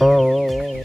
Hello,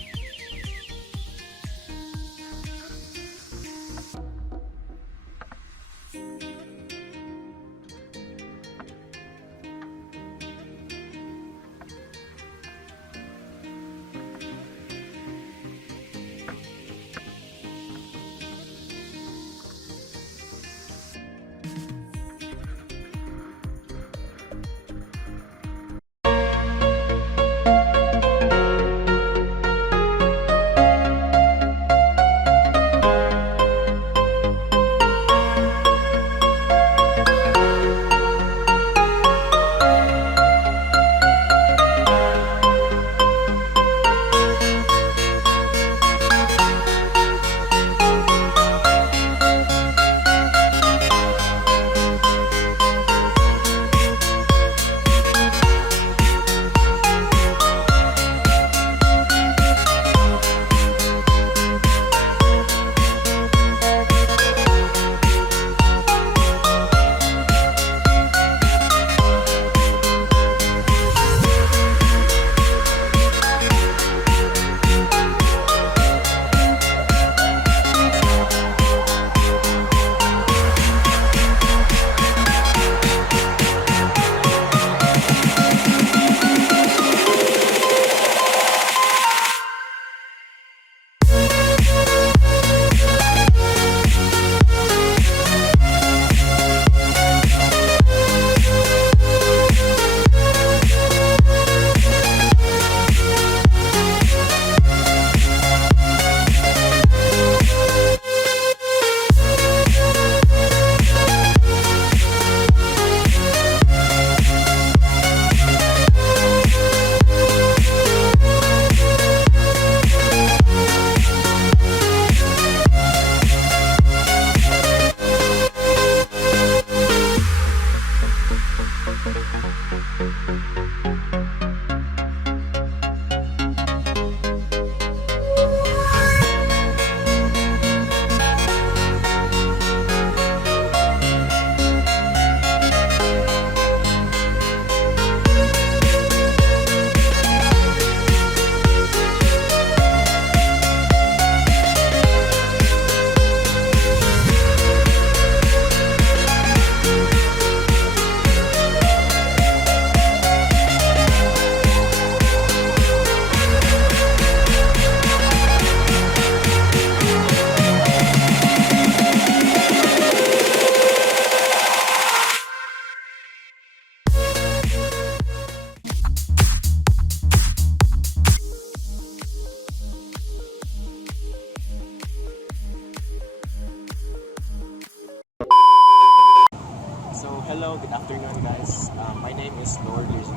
good afternoon guys. My name is Raddish.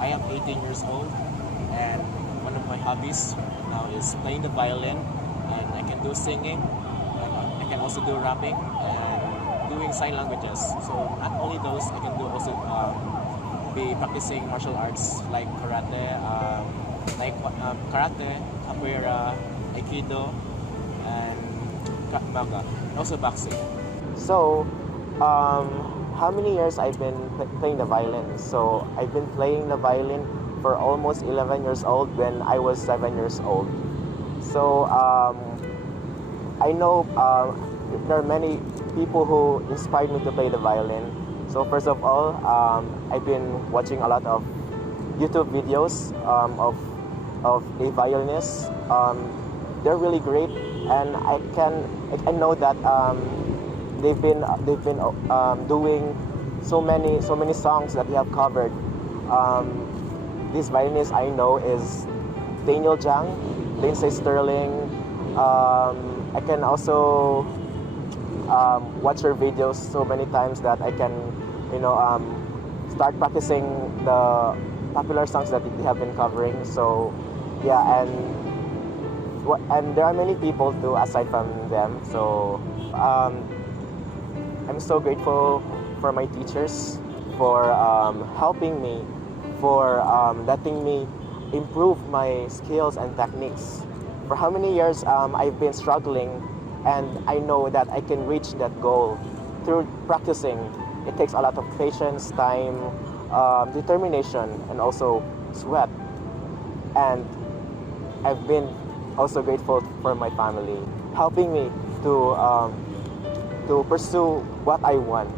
I am 18 years old and one of my hobbies now is playing the violin, and I can do singing, and I can also do rapping and doing sign languages. So not only those, I can do also be practicing martial arts like karate, capoeira, aikido, and krav maga, and also boxing. So, how many years I've been playing the violin? So I've been playing the violin for almost 11 years old when I was 7 years old. So I know there are many people who inspired me to play the violin. So first of all, I've been watching a lot of YouTube videos of a violinist. They're really great, and I know that they've been doing so many songs that they have covered. This violinist I know is Daniel Jang, Lindsay Sterling. I can also watch her videos so many times that I can, start practicing the popular songs that they have been covering. So, yeah, and there are many people too aside from them. So, I'm so grateful for my teachers for helping me, for letting me improve my skills and techniques. For how many years I've been struggling, and I know that I can reach that goal through practicing. It takes a lot of patience, time, determination, and also sweat. And I've been also grateful for my family, helping me to pursue what I want,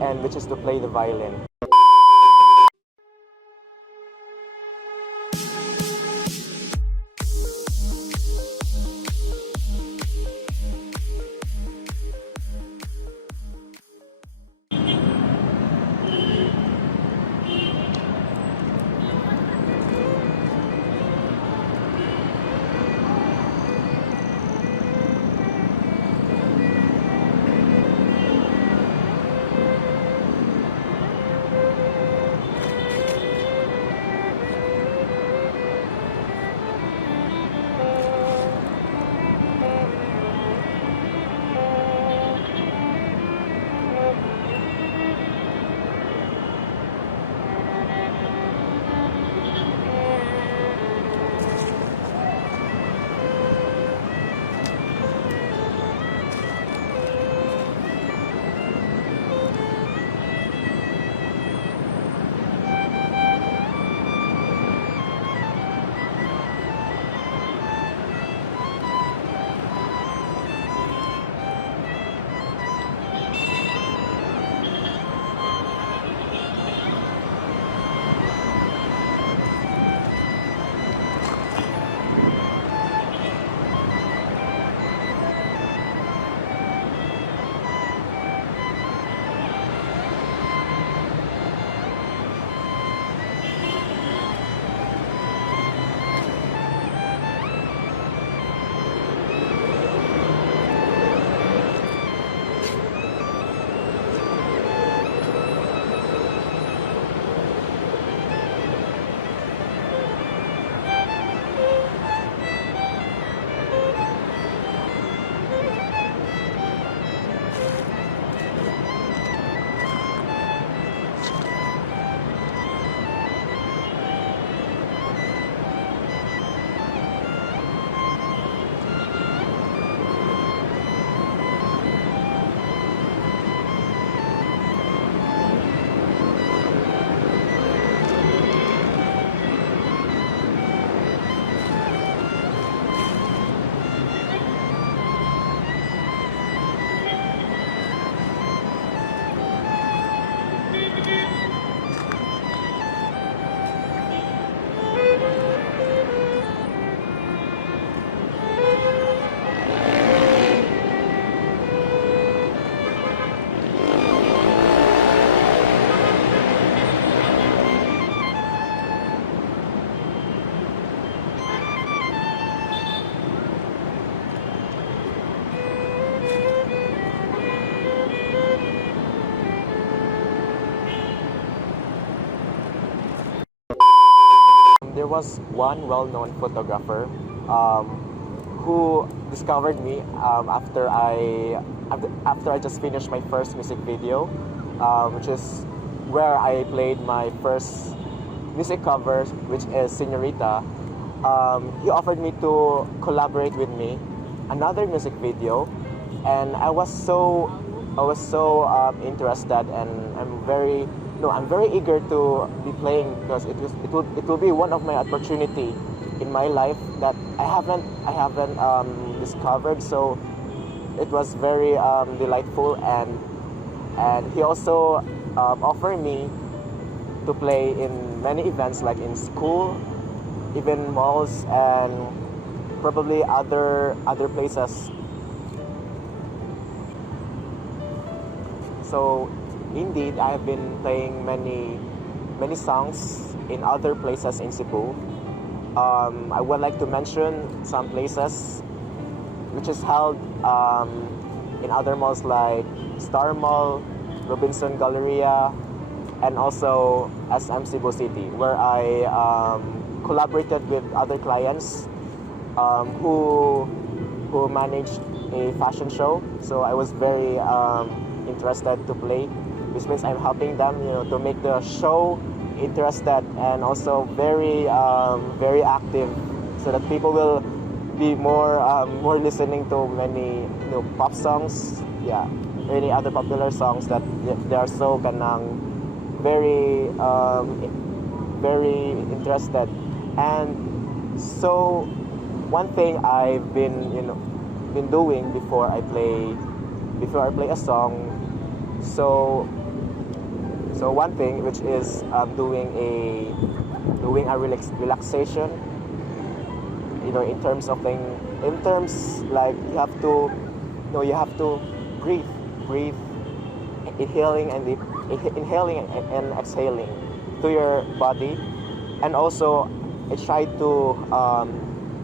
and which is to play the violin. There was one well-known photographer who discovered me after I just finished my first music video, which is where I played my first music cover, which is Señorita. He offered me to collaborate with me another music video, and I was so interested, and I'm very eager to be playing, because it will be one of my opportunity in my life that I haven't discovered. So it was very delightful, and he also offered me to play in many events, like in school, even malls, and probably other places. So indeed, I have been playing many songs in other places in Cebu. I would like to mention some places which is held in other malls like Star Mall, Robinson Galleria, and also SM Cebu City, where I collaborated with other clients who managed a fashion show. So I was very interested to play, which means I'm helping them, to make the show interested and also very active, so that people will be more listening to many pop songs, any other popular songs that they are so very interested. And So one thing I've been doing before I play a song. So one thing which is doing a relaxation. In terms of thing, in terms like you have to breathe, breathe, inhaling and exhaling to your body, and also I try to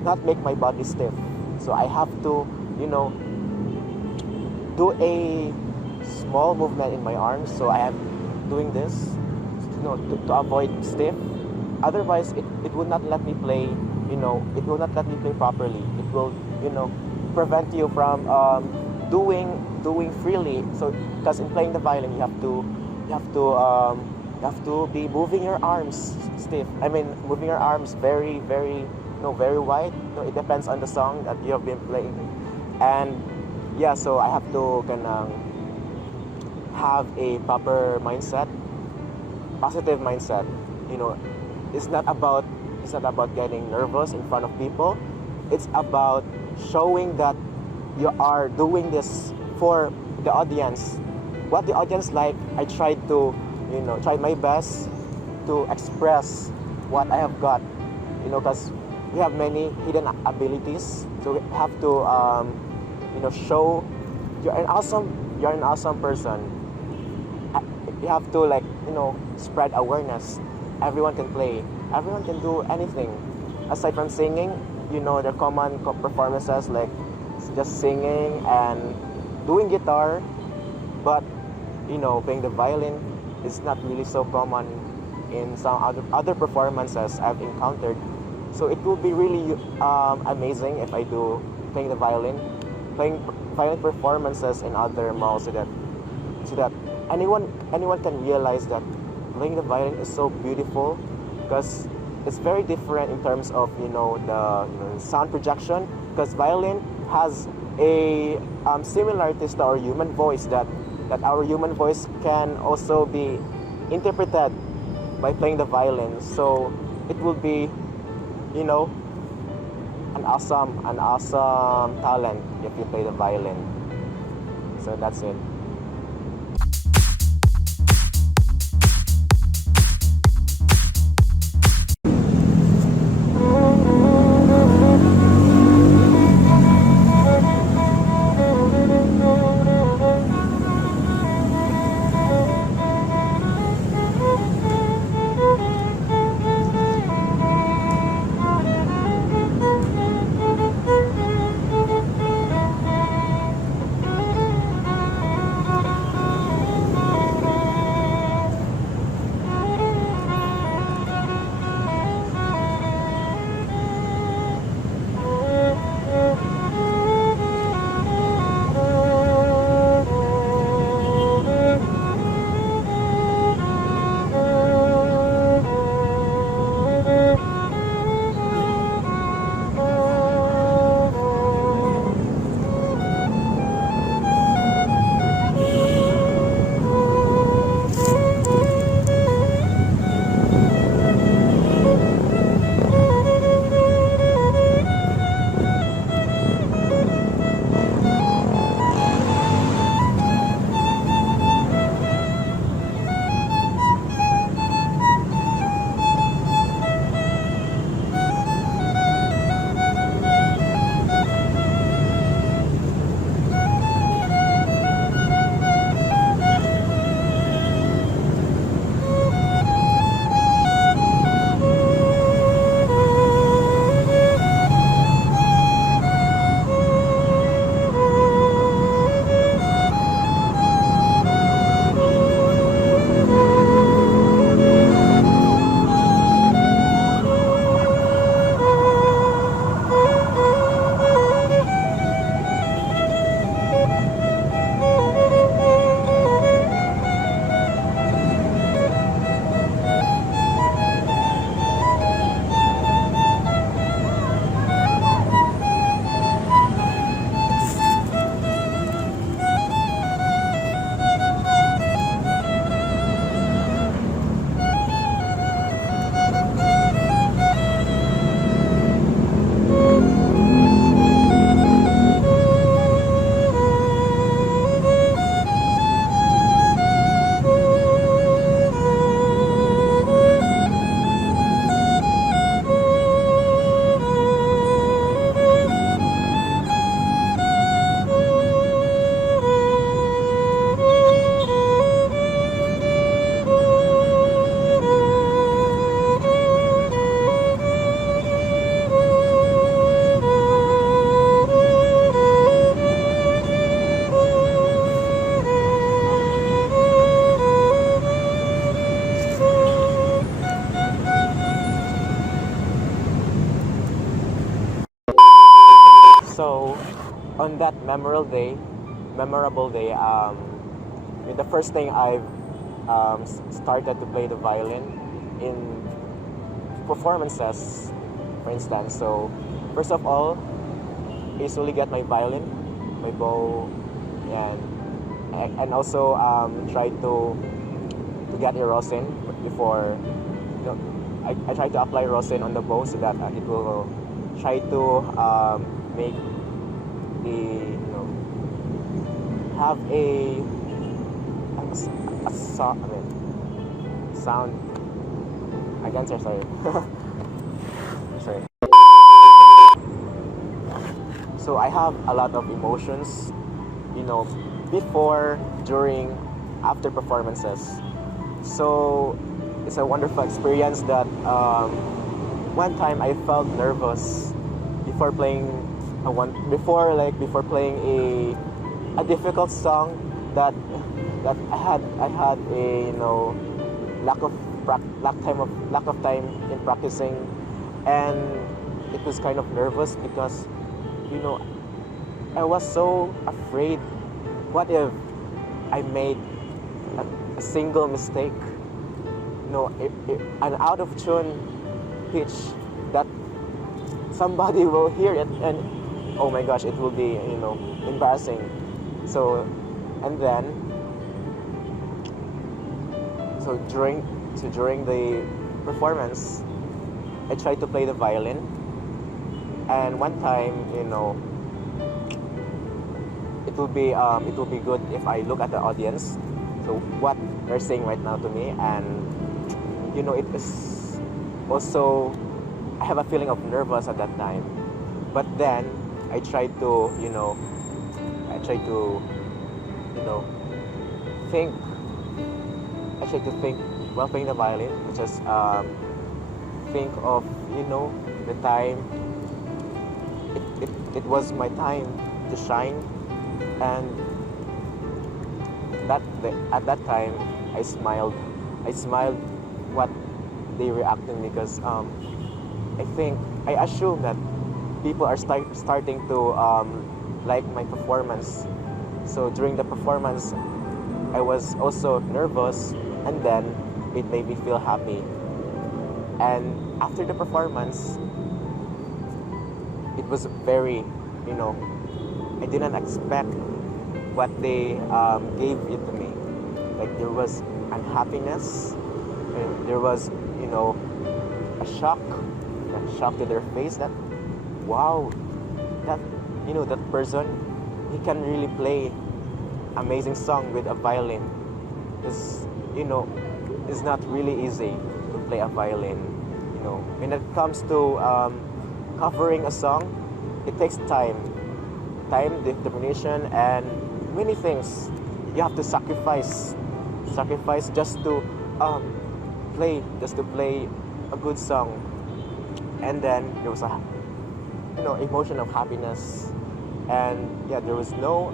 not make my body stiff. So I have to do a small movement in my arms. So I am doing this, to avoid stiff. Otherwise, it would not let me play. It will not let me play properly. It will, prevent you from doing freely. So because in playing the violin, you have to be moving your arms stiff. I mean, moving your arms very, very, very wide. It depends on the song that you have been playing, and yeah. So I have to have a proper mindset, positive mindset. You know, it's not about getting nervous in front of people. It's about showing that you are doing this for the audience. What the audience like, I try my best to express what I have got. Because we have many hidden abilities, so we have to show you're an awesome person. You have to spread awareness. Everyone can play. Everyone can do anything. Aside from singing, the common performances like just singing and doing guitar, but playing the violin is not really so common in some other performances I've encountered. So it will be really amazing if I do playing violin performances in other malls, so that anyone can realize that playing the violin is so beautiful, because it's very different in terms of the sound projection, because violin has a similarities to our human voice, that our human voice can also be interpreted by playing the violin. So it will be an awesome talent if you play the violin. So that's it. So on that memorable day, the first thing I've started to play the violin in performances, for instance. So first of all, I usually get my violin, my bow, and also try to get a rosin before. I try to apply rosin on the bow so that it will try to make the have a sound. Again, sir, sorry. Sorry. So I have a lot of emotions, before, during, after performances. So it's a wonderful experience that one time I felt nervous before playing before playing a difficult song that I had a lack of time in practicing, and it was kind of nervous because I was so afraid. What if I made a single mistake? An out of tune pitch that somebody will hear it, and oh my gosh, it will be embarrassing. So during the performance, I tried to play the violin, and one time it will be good if I look at the audience, so what they're saying right now to me, and it is also, I have a feeling of nervous at that time, but then I tried to think. I tried to think while playing the violin, just think of the time. It was my time to shine, and at that time I smiled. What they reacted, because I assume that people are starting to like my performance. So during the performance, I was also nervous, and then it made me feel happy. And after the performance, it was very, I didn't expect what they gave it to me. Like, there was unhappiness, and there was, a shock to their face that, wow, that person, he can really play amazing song with a violin. It's not really easy to play a violin. When it comes to covering a song, it takes time, determination, and many things. You have to sacrifice just to play a good song. And then there was a emotion of happiness, and there was no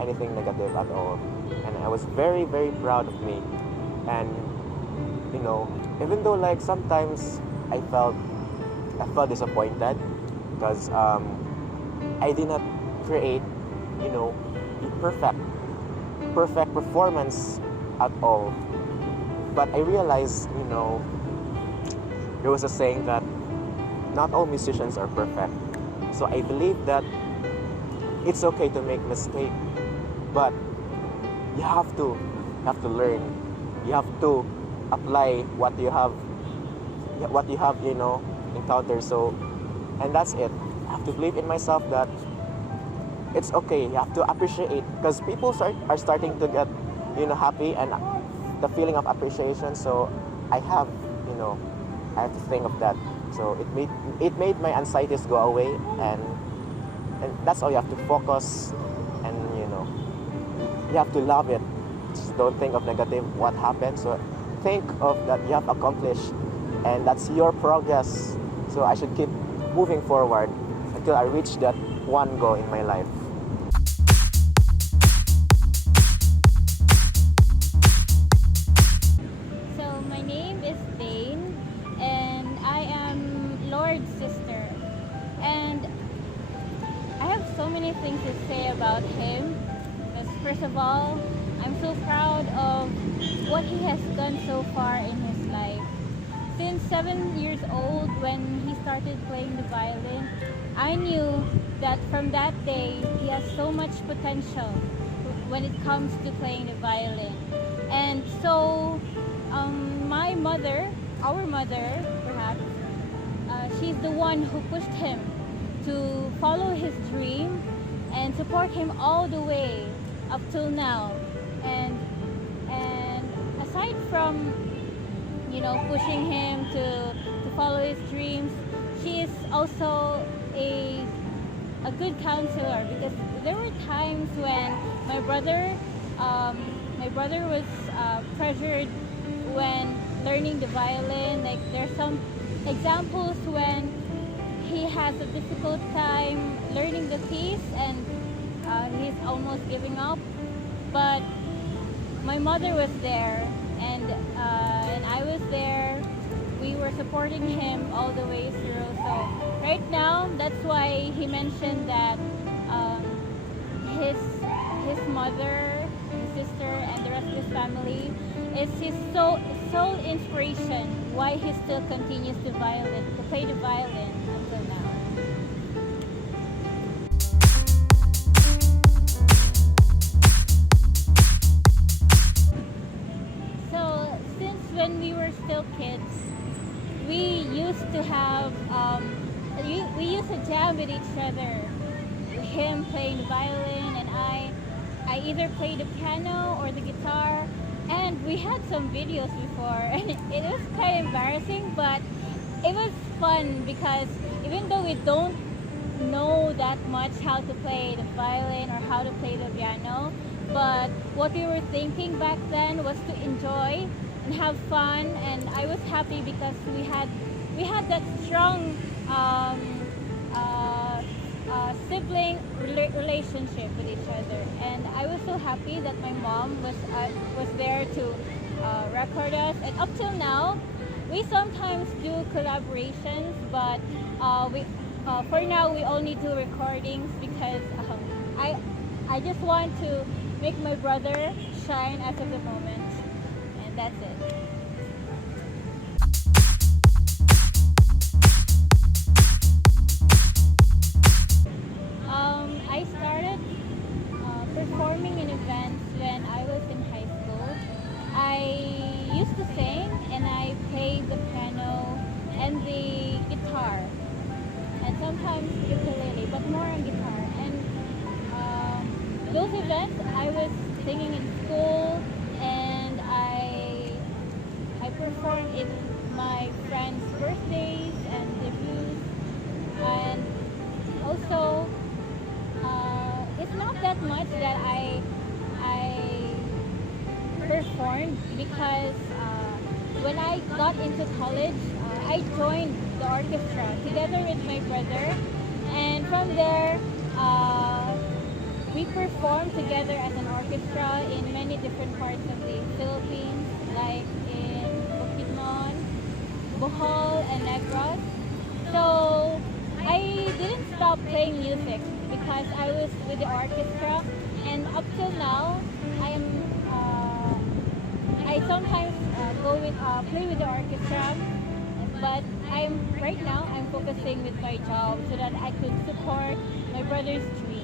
anything negative at all, and I was very, very proud of me. And even though, like, sometimes I felt disappointed because I did not create the perfect performance at all. But I realized there was a saying that not all musicians are perfect. So I believe that it's okay to make mistake, but you have to learn. You have to apply what you have encountered. So, and that's it. I have to believe in myself that it's okay. You have to appreciate, because people are starting to get happy, and the feeling of appreciation. So I have to think of that. So it made my anxieties go away, and that's all. You have to focus, and you have to love it. Just don't think of negative what happened. So think of that you have accomplished, and that's your progress. So I should keep moving forward until I reach that one goal in my life. So my name is Dane, and I am Lord's sister. And I have many things to say about him. Because first of all, I'm so proud of what he has done so far in his life. Since 7 years old, when he started playing the violin, I knew that from that day he has so much potential when it comes to playing the violin. And so, my mother, our mother, perhaps, she's the one who pushed him to follow his dream and support him all the way up till now. And aside from pushing him to follow his dreams, she is also a good counselor, because there were times when my brother was pressured when learning the violin. Like, there's some examples when he has a difficult time learning the piece and he's almost giving up, but my mother was there, and I was there. We were supporting him all the way through. So right now, that's why he mentioned that his mother, his sister, and the rest of his family is his sole inspiration why he still continues to play the violin until now. So since when we were still kids, we used to have we used to jam with each other. Him playing the violin and I either play the piano or the guitar. And we had some videos before, and it was kind of embarrassing, but it was fun because even though we don't know that much how to play the violin or how to play the piano, but what we were thinking back then was to enjoy and have fun. And I was happy because we had that strong sibling relationship with each other, and I was so happy that my mom was there to record us. And up till now, we sometimes do collaborations, but for now we only do recordings because I just want to make my brother shine as of the moment, and that's it. I started performing in events when I was in high school. I used to sing and I played the piano and the guitar, and sometimes ukulele, but more on guitar. And those events, I was singing in school, and I performed in my friends' birthdays and debuts, and also. It's not that much that I performed because when I got into college, I joined the orchestra together with my brother, and from there we performed together as an orchestra in many different parts of the Philippines, like in Bukidnon, Bohol, and Negros. So I didn't stop playing music because I was with the orchestra, and up till now I sometimes play with the orchestra, but right now I'm focusing with my job so that I could support my brother's dreams.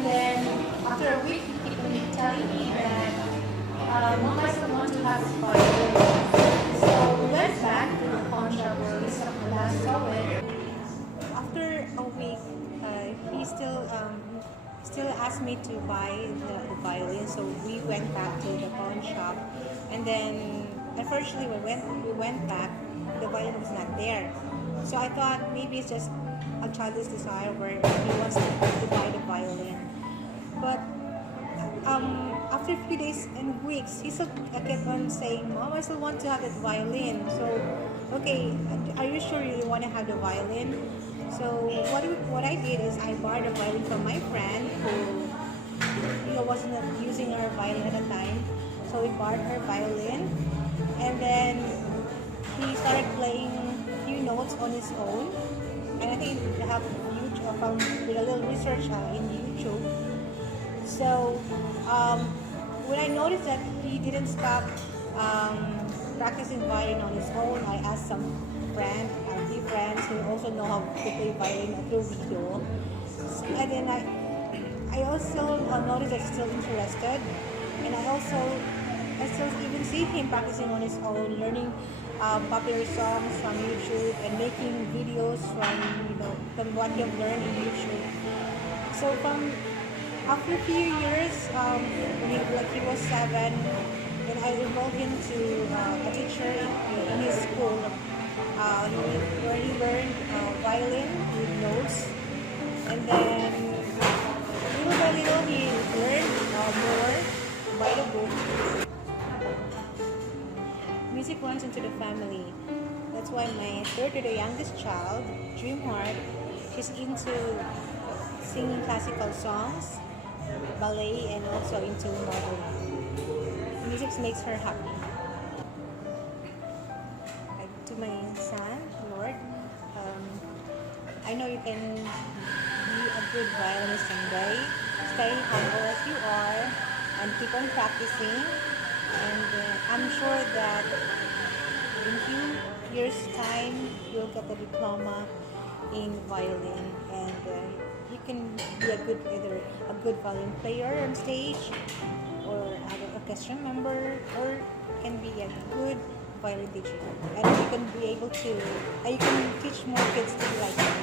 And then after a week, he kept on telling me that Mama doesn't want to have his violin. So we went back to the pawn shop where we last saw it. After a week, he still asked me to buy the violin. So we went back to the pawn shop, and then unfortunately we went back. The violin was not there. So I thought maybe it's just a childish desire where he wants to buy the violin. But after a few days and weeks, he still kept on saying, "Mom, I still want to have that violin." So, okay, are you sure you want to have the violin? So what I did is I borrowed a violin from my friend who wasn't using her violin at the time. So we borrowed her violin, and then he started playing a few notes on his own. And I think it helped huge from with a little research in YouTube. So when I noticed that he didn't stop practicing violin on his own, I asked some few friends who also know how to play violin through video. And then I also noticed that he's still interested, and I still even see him practicing on his own, learning popular songs from YouTube and making videos from what he have learned in YouTube. So after a few years, when he was 7, and I enrolled him to a teacher in his school, where he learned violin with notes, and then little by little he learned more by the book. Music runs into the family. That's why my third to the youngest child, Dream Heart, she's into singing classical songs, ballet, and also into modeling. Music makes her happy. To my son, Lord, I know you can be a good violinist someday. Stay humble as you are and keep on practicing. And I'm sure that in a few years' time, you'll get a diploma in violin, and you can be either a good violin player on stage, or an orchestra member, or can be a good violin teacher. And you can be able to, you can teach more kids to be like you.